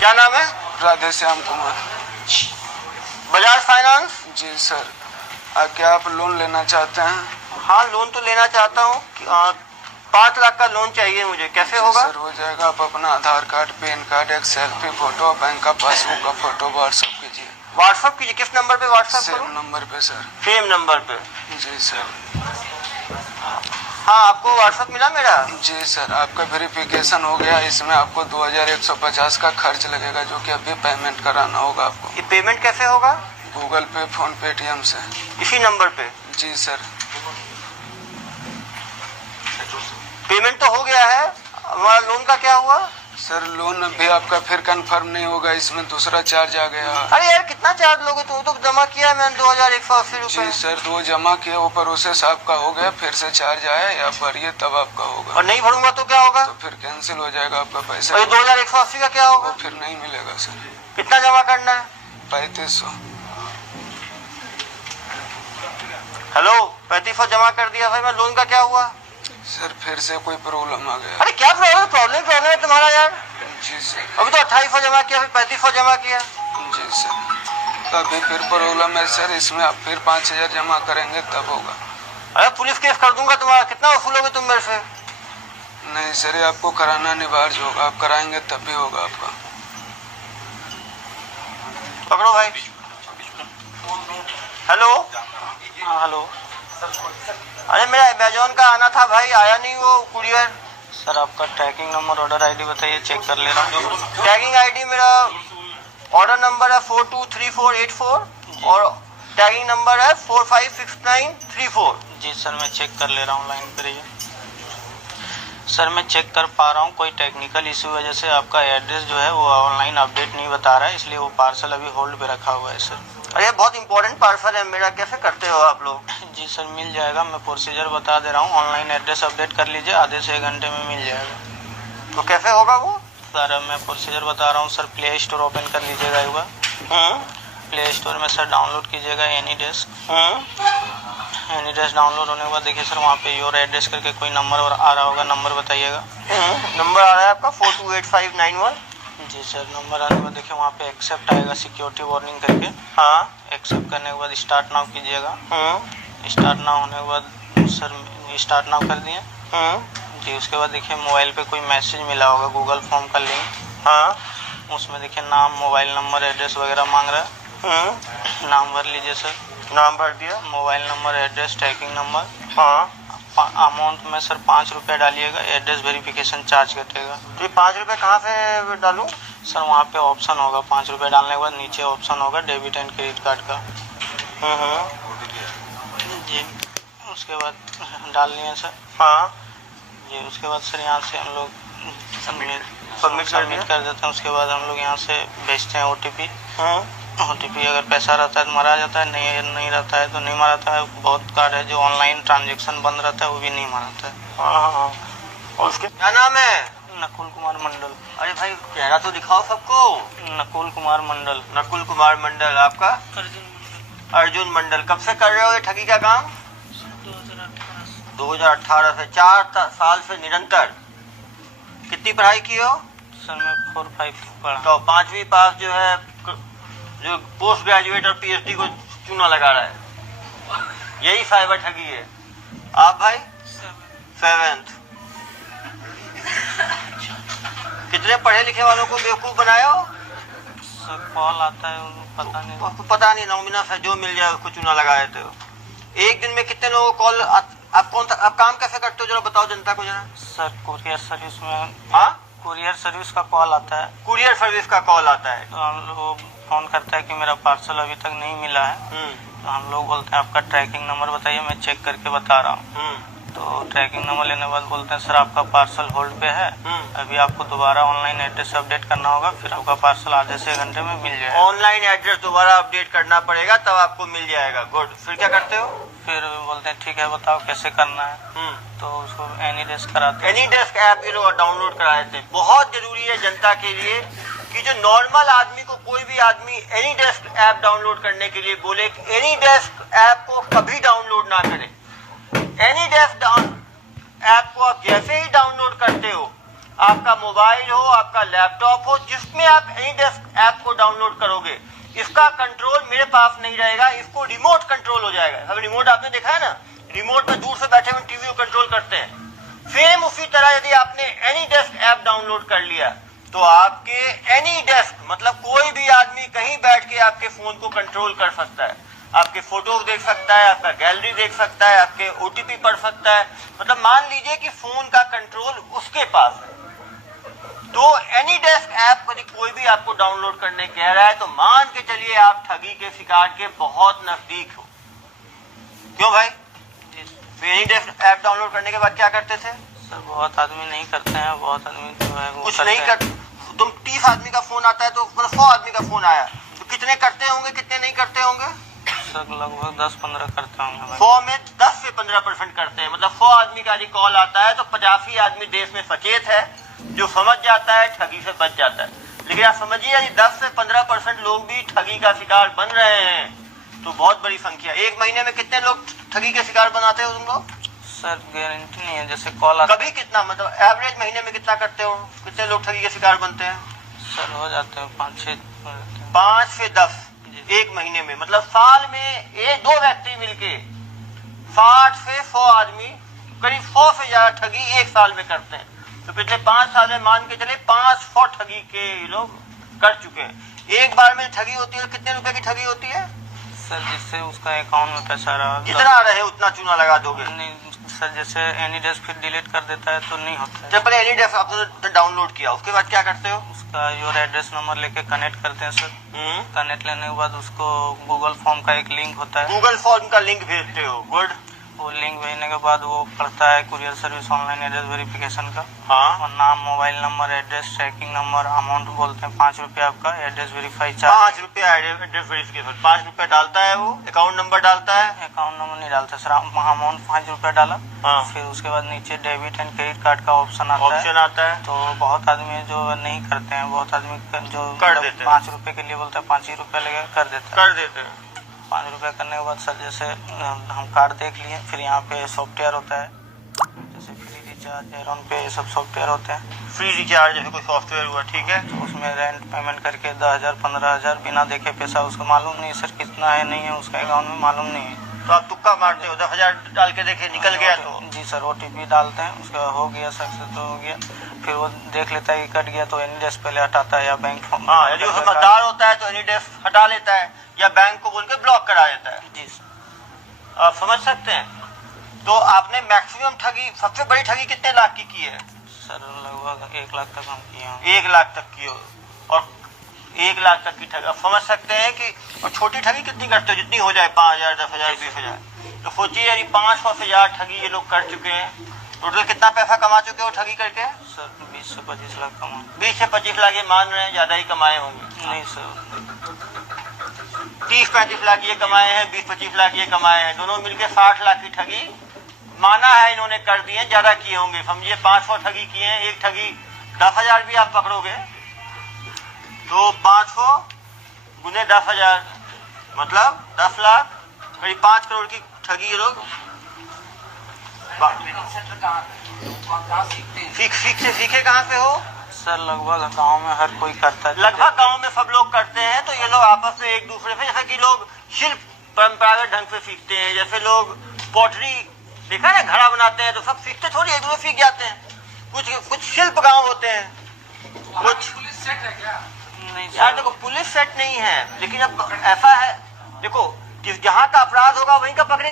क्या नाम है? राधे श्याम कुमार। बजाज फाइनेंस? जी सर। क्या आप लोन लेना चाहते हैं? हाँ, लोन तो लेना चाहता हूँ। 5 लाख का लोन चाहिए मुझे, कैसे होगा? सर हो जाएगा। आप अपना आधार कार्ड, पैन कार्ड, एक सेल्फी फोटो, बैंक का पासबुक का फोटो व्हाट्सएप कीजिए। व्हाट्सएप कीजिए? किस नंबर पे व्हाट्सएप करूं? सेम नंबर पे सर। सेम नंबर पे? जी सर। हाँ, आपको व्हाट्सएप मिला मेरा? जी सर, आपका वेरिफिकेशन हो गया। इसमें आपको 2150 का खर्च लगेगा, जो कि अभी पेमेंट कराना होगा आपको। ये पेमेंट कैसे होगा? गूगल पे, फोन, पेटीएम से। इसी नंबर पे? जी सर। पेमेंट तो हो गया है, हमारा लोन का क्या हुआ? सर लोन भी आपका फिर कंफर्म नहीं होगा, इसमें दूसरा चार्ज आ गया। अरे यार, कितना चार्ज लोगे? तो जमा किया है मैंने 2180 रुपए। जी सर, 2 जमा किया, वो प्रोसेस आपका हो गया, फिर से चार्ज आया या भरिए तब आपका होगा। और नहीं भरूंगा तो क्या होगा? तो फिर कैंसिल हो जाएगा आपका पैसा। और 2180 का क्या होगा? वो फिर नहीं मिलेगा सर। कितना जमा करना है? 3500। हेलो, 3500 जमा कर दिया भाई। मैं लोन का क्या हुआ? सर फिर से कोई प्रॉब्लम आ गया। अरे क्या प्रॉब्लम है तुम्हारा यार? जी सर। अभी तो 2800 जमा किया, फिर 3500 जमा किया। जी सर, अभी फिर प्रॉब्लम है सर, इसमें आप फिर 5000 जमा करेंगे तब होगा। अरे पुलिस केस कर दूंगा तुम्हारा। कितना वसूलोगे तुम मेरे से? नहीं सर, ये आपको कराना अनिवार्य होगा, आप कराएंगे तब भी होगा आपका। पकड़ो भाई। हेलो। हाँ हेलो अरे मेरा अमेजोन का आना था भाई, आया नहीं वो कुरियर। सर, आपका ट्रैकिंग नंबर, ऑर्डर आईडी बताइए, चेक कर ले रहा हूँ। टैगिंग आईडी मेरा ऑर्डर नंबर है 423484 और टैगिंग नंबर है 456934। जी सर, मैं चेक कर ले रहा हूँ, लाइन पे रहिए। सर मैं चेक कर पा रहा हूँ, कोई टेक्निकल इशू वजह से आपका एड्रेस जो है वो ऑनलाइन अपडेट नहीं बता रहा है, इसलिए वो पार्सल अभी होल्ड पे रखा हुआ है सर। अरे बहुत इंपॉर्टेंट पार्सल है मेरा, कैसे करते हो आप लोग? जी सर, मिल जाएगा, मैं प्रोसीजर बता दे रहा हूँ। ऑनलाइन एड्रेस अपडेट कर लीजिए, आधे से 1 घंटे में मिल जाएगा। तो कैसे होगा वो? सर मैं प्रोसीजर बता रहा हूँ सर। प्ले स्टोर ओपन कर लीजिएगा एक बार। प्ले स्टोर में सर डाउनलोड कीजिएगा एनीडेस्क। एनीडेस्क डाउनलोड होने के बाद देखिए सर, वहाँ पे योर एड्रेस करके कोई नंबर आ रहा होगा, नंबर बताइएगा। नंबर आ रहा है आपका 428591। जी सर, नंबर आने के बाद देखिए वहाँ पे एक्सेप्ट आएगा, सिक्योरिटी वार्निंग करके। हाँ, एक्सेप्ट करने के बाद स्टार्ट नाउ कीजिएगा। स्टार्ट नाउ होने के बाद सर स्टार्ट नाउ कर दिए। जी, उसके बाद देखिए मोबाइल पे कोई मैसेज मिला होगा, गूगल फॉर्म का लिंक। हाँ, उसमें देखिए नाम, मोबाइल नंबर, एड्रेस वगैरह मांग रहा है। नाम भर लीजिए सर। नाम भर दिया। Mobile number, address, tracking number. हाँ, अमाउंट में सर 5 रुपये डालिएगा, एड्रेस वेरिफिकेशन चार्ज कटेगा। तो ये 5 रुपए कहाँ से डालूं? सर वहाँ पे ऑप्शन होगा, 5 रुपये डालने के बाद नीचे ऑप्शन होगा डेबिट एंड क्रेडिट कार्ड का। जी, उसके बाद डाल लिए सर। हाँ जी, उसके बाद सर यहाँ से हम लोग सबमिट कर देते हैं। उसके बाद हम लोग यहाँ से भेजते हैं OTP। OTP अगर पैसा रहता है तो मारा जाता है, नहीं रहता है तो नहीं माराता है। बहुत कार्ड है जो ऑनलाइन ट्रांजेक्शन बंद रहता है, वो भी नहीं माराता है। हाँ। और उसके क्या नाम है? नकुल कुमार मंडल। अरे भाई चेहरा तो दिखाओ सबको। नकुल कुमार मंडल। नकुल कुमार मंडल। आपका? अर्जुन मंडल। कब से कर रहे हो ये ठगी का काम? 2018 से। 4 साल से निरंतर। कितनी पढ़ाई की हो? सर मैं 4-5 पढ़ा। तो 5वीं पास जो है, जो पोस्ट ग्रेजुएट और PhD को चूना लगा रहा है, यही साइबर ठगी है। आप भाई? 7th। कितने पढ़े लिखे वालों को बेवकूफ बनाए हो? सर कॉल आता है, पता नहीं। आपको पता नहीं, नॉमिनल है, जो मिल जाए उसको चूना लगा देते हो। एक दिन में कितने लोगों को कॉल? आप काम कैसे करते हो जरा बताओ जनता को जरा। सर कुरियर सर्विस में। हाँ, कुरियर सर्विस का कॉल आता है। कुरियर सर्विस का कॉल आता है। तो हम लोग फोन करता है कि मेरा पार्सल अभी तक नहीं मिला है। तो हम लोग बोलते हैं आपका ट्रैकिंग नंबर बताइए, मैं चेक करके बता रहा हूँ। तो ट्रैकिंग नंबर लेने के बाद बोलते हैं सर आपका पार्सल होल्ड पे है, अभी आपको दोबारा ऑनलाइन एड्रेस अपडेट करना होगा, फिर आपका पार्सल आधे से 1 घंटे में मिल जाएगा। ऑनलाइन एड्रेस दोबारा अपडेट करना पड़ेगा तब आपको मिल जाएगा। गुड। फिर क्या करते हो? फिर बोलते हैं ठीक है बताओ कैसे करना है। तो उसको एनीडेस्क कराते हैं। एनीडेस्क ऐप ये लोग डाउनलोड कराए थे। बहुत जरूरी है जनता के लिए कि जो नॉर्मल आदमी को, कोई भी आदमी एनीडेस्क ऐप डाउनलोड करने के लिए बोले, एनीडेस्क ऐप को कभी डाउनलोड ना करें। एनीडेस्क ऐप को आप जैसे ही डाउनलोड करते हो, आपका मोबाइल हो, आपका लैपटॉप हो, जिसमें आप एनी डेस्क ऐप को डाउनलोड करोगे, इसका कंट्रोल मेरे पास नहीं रहेगा, इसको रिमोट कंट्रोल हो जाएगा। अब रिमोट आपने देखा है ना, रिमोट में दूर से बैठे हुए टीवी को कंट्रोल करते हैं। सेम उसी तरह यदि आपने एनी डेस्क ऐप डाउनलोड कर लिया तो आपके एनी डेस्क मतलब कोई भी आदमी कहीं बैठ के आपके फोन को कंट्रोल कर सकता है, आपके फोटो देख सकता है, आपका गैलरी देख सकता है, आपके ओटीपी पढ़ सकता है। मतलब मान लीजिए कि फोन का कंट्रोल उसके पास है। तो एनी डेस्क ऐप यदि कोई भी आपको डाउनलोड करने कह रहा है तो मान के चलिए आप ठगी के शिकार के बहुत नजदीक हो। क्यों भाई? एनी डेस्क ऐप डाउनलोड करने के बाद क्या करते थे? सर बहुत आदमी नहीं करते हैं, बहुत आदमी जो है वो कुछ नहीं कर, तुम 30 आदमी का फोन आता है तो 100 आदमी का फोन आया तो कितने करते होंगे, कितने नहीं करते होंगे? सर लगभग 10-15 करते होंगे। 100 में 10 से 15% करते हैं। मतलब 100 आदमी का यदि कॉल आता है तो 85 आदमी देश में सचेत है, जो समझ जाता है, ठगी से बच जाता है। लेकिन आप समझिए यदि 10 से 15% लोग भी ठगी का शिकार बन रहे हैं तो बहुत बड़ी संख्या। एक महीने में कितने लोग ठगी के शिकार बनाते हो तुम लोग? सर गारंटी नहीं है, जैसे कॉल आता कभी कितना, मतलब एवरेज महीने में कितना करते हो, कितने लोग ठगी के शिकार बनते हैं? सर हो जाते हैं 5-6 5 से 10 एक महीने में। मतलब साल में एक दो व्यक्ति मिलके 60 से 100 आदमी करीब 100 से ज्यादा ठगी एक साल में करते हैं। तो पिछले 5 साल में मान के चले 500 ठगी के लोग कर चुके हैं। एक बार में ठगी होती है, कितने रुपए की ठगी होती है? सर जिससे उसका अकाउंट में पैसा रहा, जितना रहे उतना चूना लगा दोगे? नहीं सर, जैसे एनी डेस्क फिर डिलीट कर देता है तो नहीं होता है। जब पहले एनी डेस्क आपने डाउनलोड किया उसके बाद क्या करते हो? उसका योर एड्रेस नंबर लेके कनेक्ट करते हैं सर। कनेक्ट लेने के बाद उसको गूगल फॉर्म का एक लिंक होता है, गूगल फॉर्म का लिंक भेजते हो। गुड। वो लिंक भेजने के बाद वो पढ़ता है courier service online address verification का। हाँ। और नाम, mobile number, address, tracking number, amount बोलते हैं 5 रुपये आपका एड्रेस वेरीफाई चार्ज। 5 रुपया एड्रेस वेरिफिकेशन, 5 रुपया डालता है वो, अकाउंट नंबर डालता है। अकाउंट नंबर नहीं डालता सर, अमाउंट 5 रुपया डाला। हाँ। फिर उसके बाद नीचे डेबिट एंड क्रेडिट कार्ड का ऑप्शन आता है। तो बहुत आदमी जो नहीं करते हैं, बहुत आदमी जो कर देते हैं। 5 रुपए के लिए बोलते हैं 5 ही रुपया लगे कर देते हैं। 5 रुपया करने के बाद सर जैसे हम कार्ड देख लिए, फिर यहाँ पे सॉफ्टवेयर होता है जैसे फ्री रिचार्ज, एरोन पे, ये सब सॉफ्टवेयर होते हैं। फ्री रिचार्ज जैसे कोई सॉफ्टवेयर हुआ, ठीक है। तो उसमें रेंट पेमेंट करके 10,000 15,000 बिना देखे पैसा उसको मालूम नहीं सर कितना है नहीं है, उसका अकाउंट में मालूम नहीं है। तो आप तुक्का मारते हो, 10,000 डाल के देखे निकल गया तो? जी सर, OTP डालते हैं, उसका हो गया सक्सेस तो हो गया। फिर वो देख लेता है कि कट गया तो एनी डेस्क पहले हटाता है या बैंक। हाँ, यदि वो समझदार होता है तो एनी डेस्क हटा लेता है या बैंक को बोल के ब्लॉक करा देता है। जी सर। आप समझ सकते हैं। तो आपने मैक्सिमम ठगी, सबसे बड़ी ठगी कितने लाख की है? सर लगभग 1 लाख तक हम किए हैं। 1 लाख तक की हो, और 1 लाख तक की ठगी। आप समझ सकते हैं कि और छोटी ठगी कितनी करते हो, जितनी हो जाए 5,000 10,000 20,000। तो सोचिए यदि 500 से ज्यादा ठगी ये लोग कर चुके हैं, टोटल कितना पैसा कमा चुके हो ठगी करके? सर 20 से 25 लाख कमा। 20 से 25 लाख ये मान रहे हैं, ज्यादा ही कमाए होंगे। नहीं सर, 30-35 लाख ये कमाए हैं, 20-25 लाख ये कमाए हैं, दोनों मिलके 60 लाख की ठगी माना है इन्होंने कर दी है। ज्यादा किए होंगे, समझिए 500 ठगी किए हैं, एक ठगी 10,000 भी आप पकड़ोगे तो 500 गुने 10,000 मतलब 10 लाख, करीब 5 करोड़ की ठगी ये लोग। सीखे कहाँ से हो? सर लगभग गांव में हर कोई करता है। लगभग गांव में सब लोग करते हैं। तो ये लोग आपस में एक दूसरे से, जैसे कि लोग शिल्प परंपरागत ढंग से सीखते हैं, जैसे लोग पॉटरी देखा ना, घड़ा बनाते हैं, तो सब सीखते थोड़ी एक दूसरे सीख जाते हैं। कुछ शिल्प गांव होते हैं, कुछ पुलिस सेट है क्या? नहीं यार देखो, पुलिस सेट नहीं है, लेकिन अब ऐसा है, देखो जहाँ का अपराध होगा वहीं का पकड़े